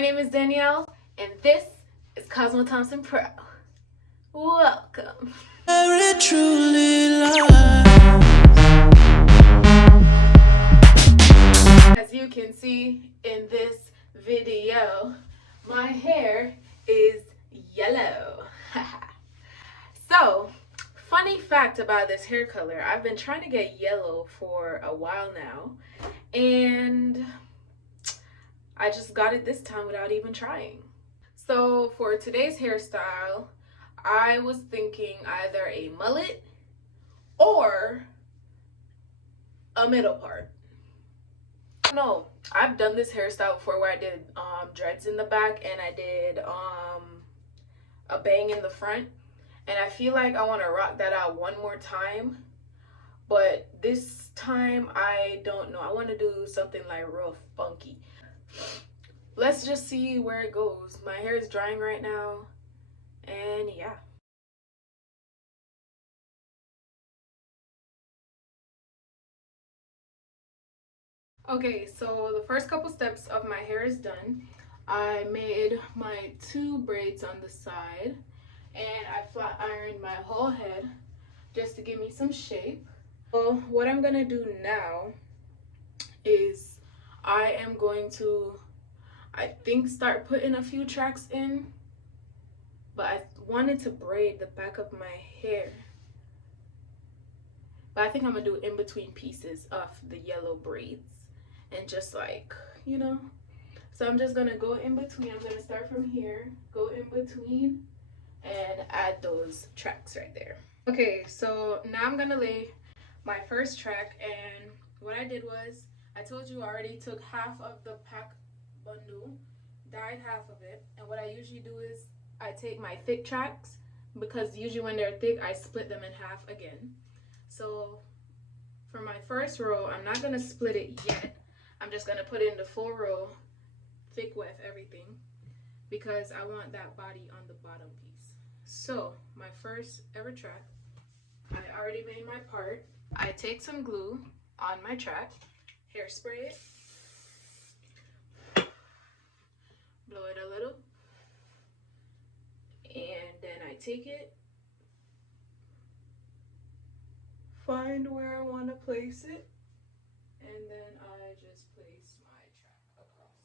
My name is Danielle, and this is Cosmo Thompson Pro. Welcome. As you can see in this video, my hair is yellow. So, funny fact about this hair color, I've been trying to get yellow for a while now, and I just got it this time without even trying. So for today's hairstyle, I was thinking either a mullet or a middle part. No, I've done this hairstyle before where I did dreads in the back and I did a bang in the front, and I feel like I want to rock that out one more time, but this time I don't know. I want to do something like real funky. Let's just see where it goes. My hair is drying right now, and yeah. Okay, so the first couple steps of my hair is done. I made my 2 braids on the side, and I flat ironed my whole head just to give me some shape. So what I'm gonna do now is I am going to, I think, start putting a few tracks in, but I wanted to braid the back of my hair, but I think I'm gonna do in between pieces of the yellow braids and just like, you know. So I'm just gonna go in between. I'm gonna start from here, go in between, and add those tracks right there. Okay, so now I'm gonna lay my first track, and what I did was, I told you I already took half of the pack bundle, dyed half of it, and what I usually do is I take my thick tracks, because usually when they're thick I split them in half again. So for my first row, I'm not gonna split it yet. I'm just gonna put in the full row, thick with everything, because I want that body on the bottom piece. So my first ever track, I already made my part. I take some glue on my track, hairspray it, blow it a little, and then I take it, find where I want to place it, and then I just place my track across.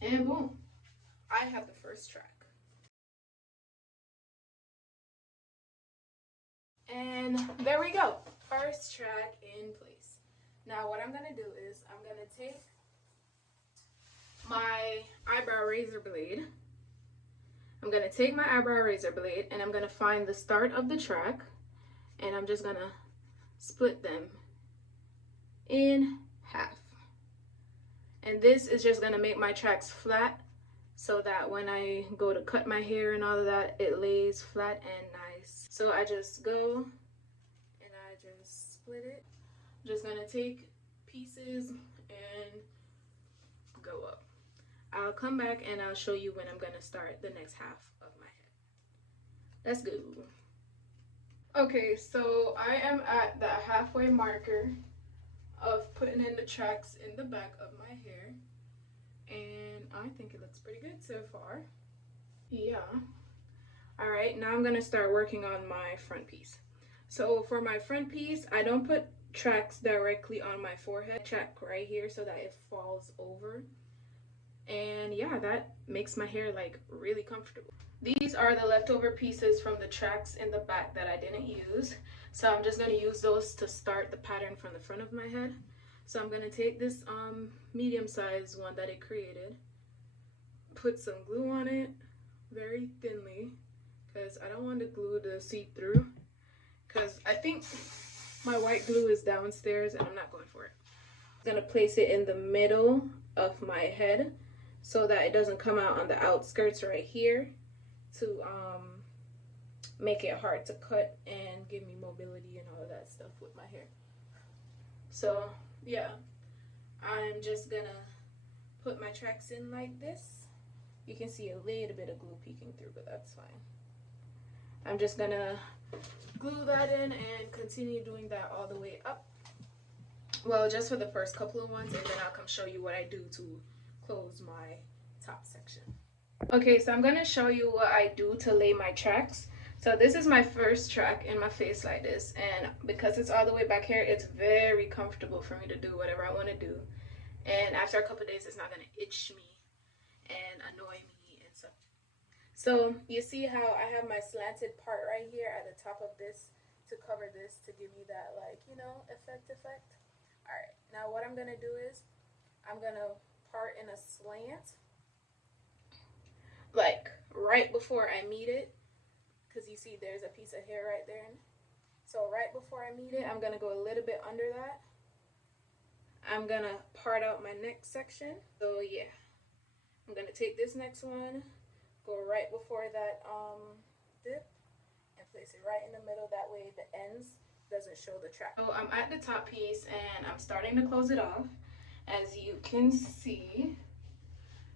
And boom, I have the first track. And there we go, first track in place. Now what I'm gonna do is I'm gonna take my eyebrow razor blade. I'm gonna take my eyebrow razor blade and I'm gonna find the start of the track, and I'm just gonna split them in half. And this is just gonna make my tracks flat, so that when I go to cut my hair and all of that, it lays flat and nice. So I just go and I just split it. I'm just gonna take pieces and go up. I'll come back and I'll show you when I'm gonna start the next half of my head. Let's go. Okay, so I am at the halfway marker of putting in the tracks in the back of my hair, and I think it looks pretty good so far. Yeah. All right, now I'm gonna start working on my front piece. So for my front piece, I don't put tracks directly on my forehead. Track right here so that it falls over, and yeah, that makes my hair like really comfortable. These are the leftover pieces from the tracks in the back that I didn't use, so I'm just going to use those to start the pattern from the front of my head. So I'm going to take this medium-sized one that it created, put some glue on it very thinly, because I don't want the glue to seep through, because I think my white glue is downstairs and I'm not going for it. I'm going to place it in the middle of my head so that it doesn't come out on the outskirts right here, to make it hard to cut and give me mobility and all of that stuff with my hair. So yeah, I'm just gonna put my tracks in like this. You can see a little bit of glue peeking through, but that's fine. I'm just gonna glue that in and continue doing that all the way up. Well, just for the first couple of ones, and then I'll come show you what I do to close my top section. Okay, so I'm gonna show you what I do to lay my tracks. So this is my first track in my face like this, and because it's all the way back here, it's very comfortable for me to do whatever I want to do. And after a couple of days, it's not gonna itch me and annoy me and stuff. So you see how I have my slanted part right here at the top of this to cover this to give me that, like, you know, effect. All right, now what I'm gonna do is I'm gonna part in a slant, like right before I meet it, because you see there's a piece of hair right there. So right before I meet it, I'm gonna go a little bit under that. I'm gonna part out my next section. So yeah, I'm gonna take this next one, go right before that dip, and place it right in the middle. That way the ends doesn't show the track. So I'm at the top piece and I'm starting to close it off, as you can see.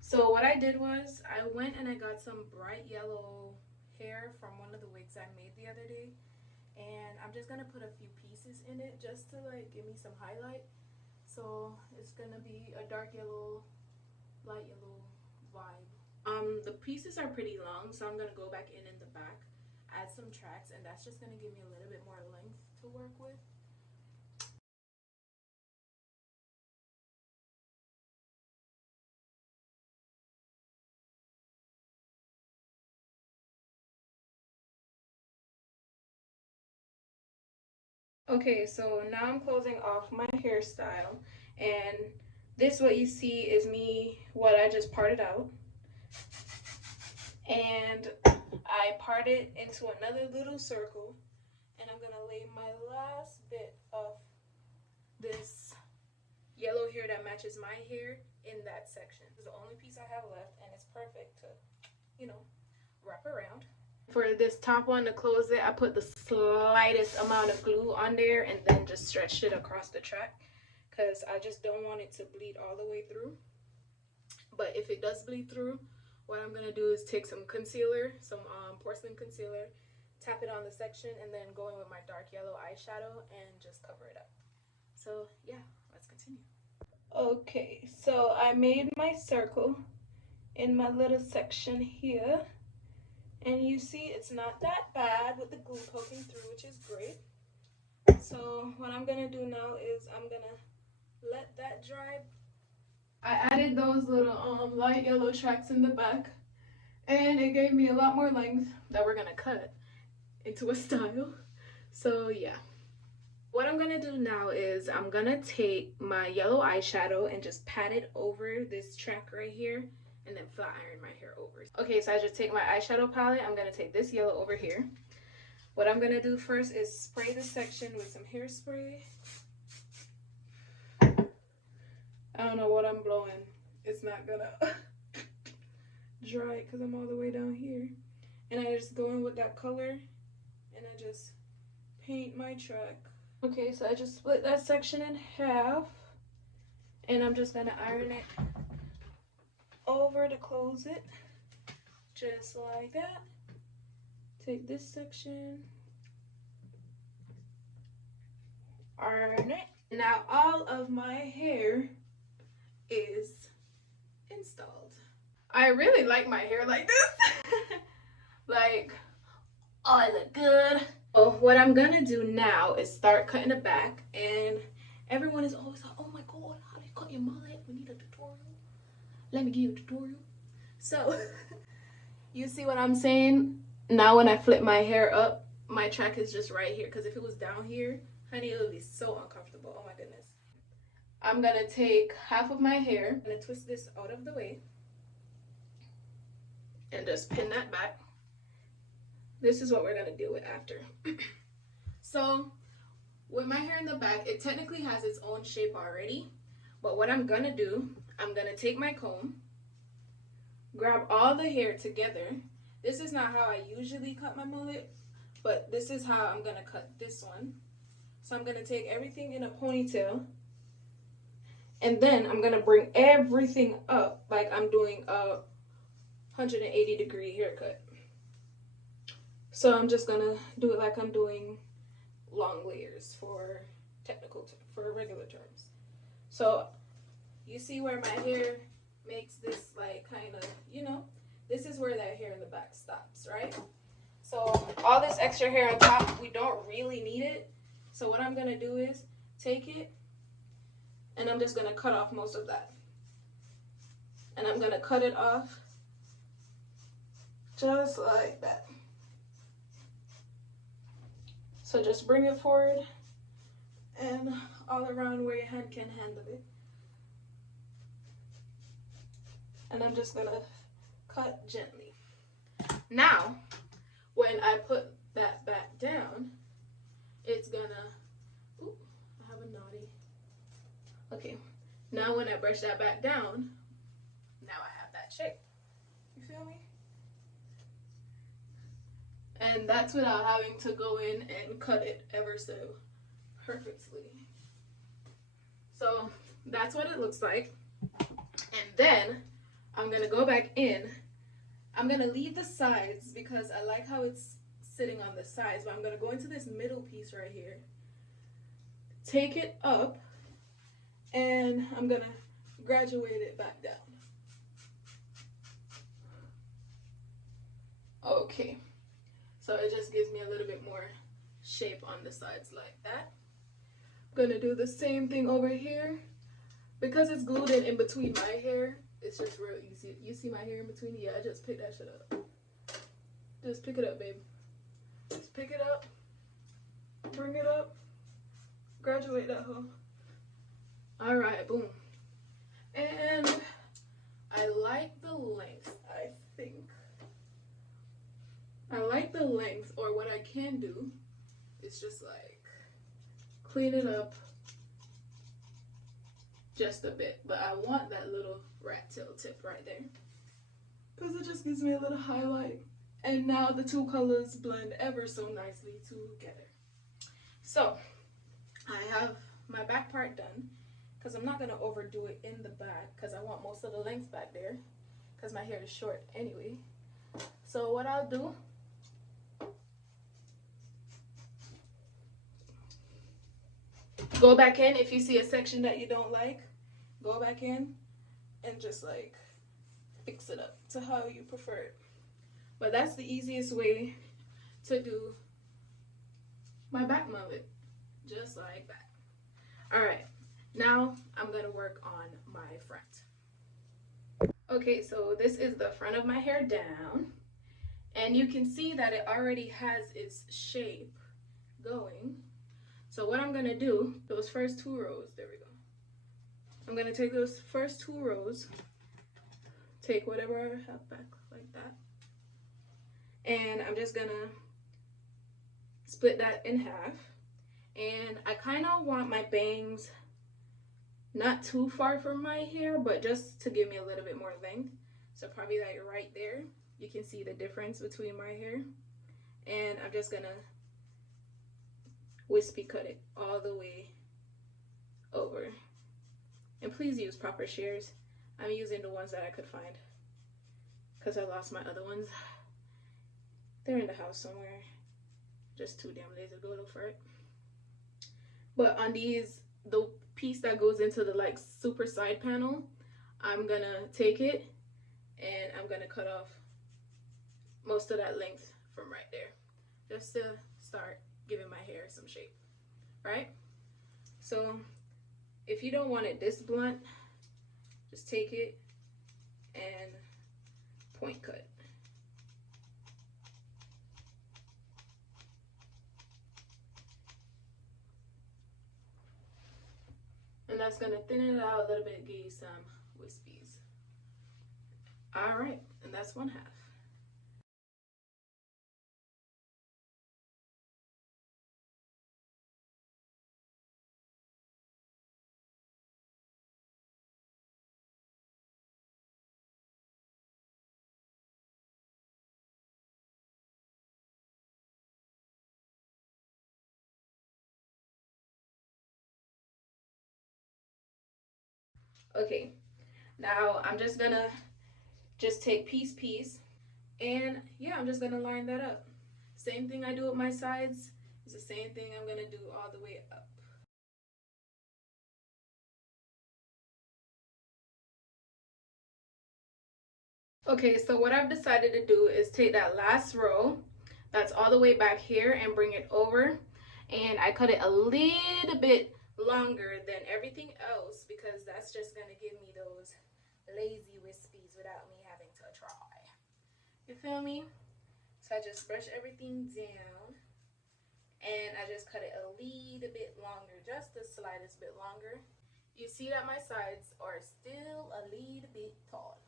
So what I did was I went and I got some bright yellow hair from one of the wigs I made the other day, and I'm just gonna put a few pieces in it just to like give me some highlight. So it's gonna be a dark yellow, light yellow vibe. The pieces are pretty long, so I'm gonna go back in the back, add some tracks, and that's just gonna give me a little bit more length to work with. Okay, so now I'm closing off my hairstyle, and this what you see is me, what I just parted out. And I part it into another little circle, and I'm gonna lay my last bit of this yellow hair that matches my hair in that section. This is the only piece I have left, and it's perfect to, you know, wrap around. For this top one to close it, I put the slightest amount of glue on there and then just stretched it across the track, because I just don't want it to bleed all the way through. But if it does bleed through, what I'm gonna do is take some concealer, some porcelain concealer, tap it on the section, and then go in with my dark yellow eyeshadow and just cover it up. So yeah, let's continue. Okay, so I made my circle in my little section here, and you see it's not that bad with the glue poking through, which is great. So what I'm gonna do now is I'm gonna let that dry. I added those little light yellow tracks in the back, and it gave me a lot more length that we're gonna cut into a style. So yeah, what I'm gonna do now is I'm gonna take my yellow eyeshadow and just pat it over this track right here, and then flat iron my hair over. Okay, so I just take my eyeshadow palette. I'm gonna take this yellow over here. What I'm gonna do first is spray this section with some hairspray. I don't know what I'm blowing. It's not gonna dry it because I'm all the way down here. And I just go in with that color and I just paint my track. Okay, so I just split that section in half, and I'm just gonna iron it over to close it, just like that. Take this section, iron it. Now all of my hair is installed. I really like my hair like this. Like, oh, I look good. Oh, what I'm gonna do now is start cutting the back, and everyone is always like, oh my god, how do you cut your mullet? We need a tutorial. Let me give you a tutorial. So you see what I'm saying? Now when I flip my hair up, my track is just right here, because if it was down here, honey, it would be so uncomfortable. Oh my goodness. I'm gonna take half of my hair, I'm gonna twist this out of the way and just pin that back. This is what we're gonna deal with after. So with my hair in the back, it technically has its own shape already, but what I'm gonna do, I'm gonna take my comb, grab all the hair together. This is not how I usually cut my mullet, but this is how I'm gonna cut this one. So I'm gonna take everything in a ponytail, and then I'm gonna bring everything up like I'm doing a 180-degree haircut. So I'm just gonna do it like I'm doing long layers for regular terms. So you see where my hair makes this like kind of, you know, this is where that hair in the back stops, right? So all this extra hair on top, we don't really need it. So what I'm gonna do is take it and I'm just gonna cut off most of that. And I'm gonna cut it off just like that. So just bring it forward and all around where your hand can handle it. And I'm just gonna cut gently. Now, when I put that back down, it's gonna, ooh, I have a naughty. Okay, now when I brush that back down, now I have that shape. You feel me? And that's without having to go in and cut it ever so perfectly. So that's what it looks like. And then I'm gonna go back in. I'm gonna leave the sides because I like how it's sitting on the sides, but I'm gonna go into this middle piece right here, take it up, and I'm gonna graduate it back down. Okay, so it just gives me a little bit more shape on the sides like that. I'm gonna do the same thing over here. Because it's glued in between my hair, it's just real easy. You see my hair in between? Yeah, I just pick that shit up. Just pick it up, babe. Just pick it up. Bring it up. Graduate that hoe. Alright, boom. And I like the length, I think. I like the length, or what I can do is just like clean it up just a bit, but I want that little rat tail tip right there because it just gives me a little highlight, and now the two colors blend ever so nicely together. So I have my back part done because I'm not going to overdo it in the back because I want most of the length back there because my hair is short anyway. So what I'll do, go back in if you see a section that you don't like. Go back in and just like fix it up to how you prefer it. But that's the easiest way to do my back mullet, just like that. All right, now I'm gonna work on my front. Okay, so this is the front of my hair down, and you can see that it already has its shape going. So what I'm gonna do, those first 2 rows, there we go. I'm gonna take those first 2 rows, take whatever I have back like that, and I'm just gonna split that in half. And I kind of want my bangs not too far from my hair, but just to give me a little bit more length. So probably like right there, you can see the difference between my hair. And I'm just gonna wispy cut it all the way over. And please use proper shears. I'm using the ones that I could find because I lost my other ones. They're in the house somewhere. Just too damn lazy to go look for it. But on these, the piece that goes into the like super side panel, I'm gonna take it and I'm gonna cut off most of that length from right there, just to start giving my hair some shape, right? So if you don't want it this blunt, just take it and point cut. And that's gonna thin it out a little bit, give you some wispies. All right, and that's 1/2. Okay, now I'm just gonna take piece, and yeah, I'm just gonna line that up. Same thing I do with my sides, it's the same thing I'm gonna do all the way up. Okay, so what I've decided to do is take that last row that's all the way back here and bring it over, and I cut it a little bit longer than everything else because that's just gonna give me those lazy wispies without me having to try. You feel me? So I just brush everything down and I just cut it a little bit longer, just the slightest bit longer. You see that my sides are still a little bit tall.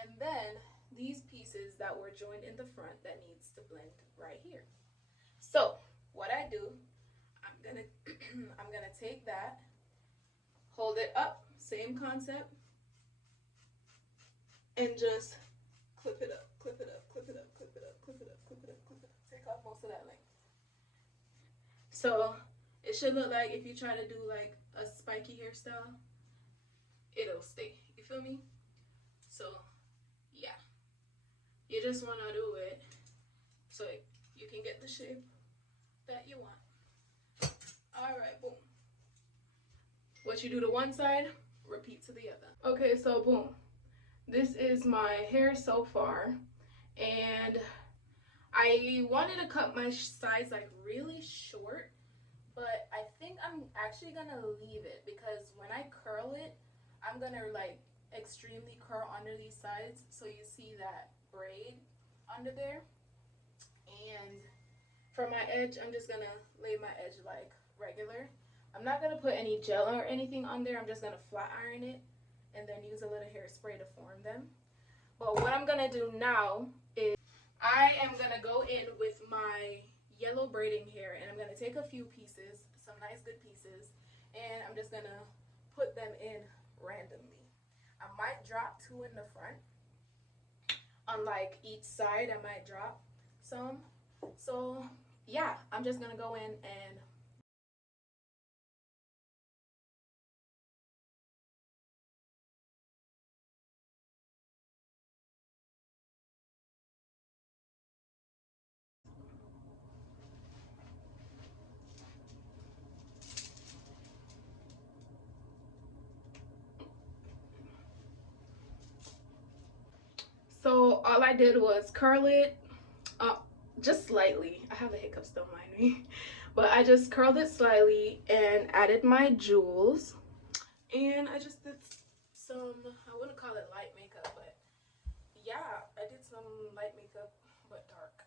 And then these pieces that were joined in the front that needs to blend right here. So what I do, I'm gonna I'm gonna take that, hold it up, same concept, and just clip it up, clip it up, clip it up, clip it up, clip it up, clip it up, clip it up. Take off most of that length. So it should look like if you try to do like a spiky hairstyle, it'll stay. You feel me? So yeah, you just want to do it so you can get the shape that you want. All right, boom. What you do to one side, repeat to the other. Okay, so boom. This is my hair so far, and I wanted to cut my sides like really short, but I think I'm actually gonna leave it because when I curl it, I'm gonna like extremely curl under these sides, so you see that braid under there. And for my edge, I'm just gonna lay my edge like regular. I'm not gonna put any gel or anything on there. I'm just gonna flat iron it and then use a little hairspray to form them. But what I'm gonna do now is I am gonna go in with my yellow braiding hair, and I'm gonna take a few pieces, some nice good pieces, and I'm just gonna put them in randomly. I might drop two in the front. On like each side, I might drop some. So yeah, I'm just gonna go in and so all I did was curl it up just slightly. I have the hiccups, don't mind me. But I just curled it slightly and added my jewels. And I just did some, I wouldn't call it light makeup, but yeah, I did some light makeup, but dark.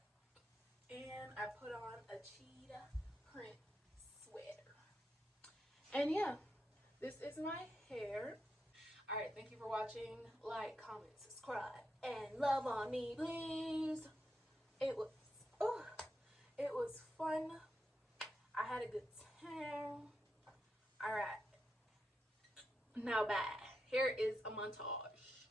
And I put on a cheetah print sweater. And yeah, this is my hair. All right, thank you for watching. Like, comment, subscribe, and love on me, please. It was, oh, it was fun. I had a good time. All right, now bye. Here is a montage.